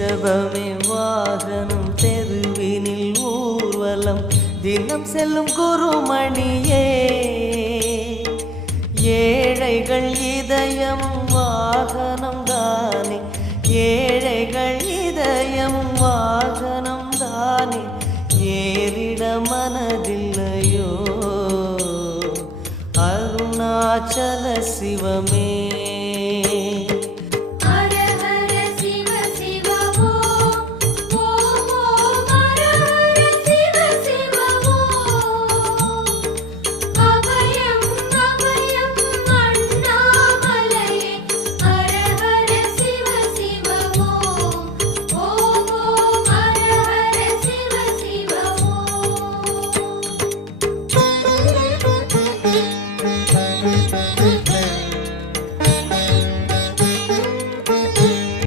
ரிஷபமே வாகனம் தெருவினில் ஊர்வலம் தினம் செல்லும் குருமணியே ஏழைகள் இதயம் வாகனம் தானே ஏழைகள் இதயம் வாகனம் தானே ஏறிட மனதில்லையோ அருணாச்சல சிவமே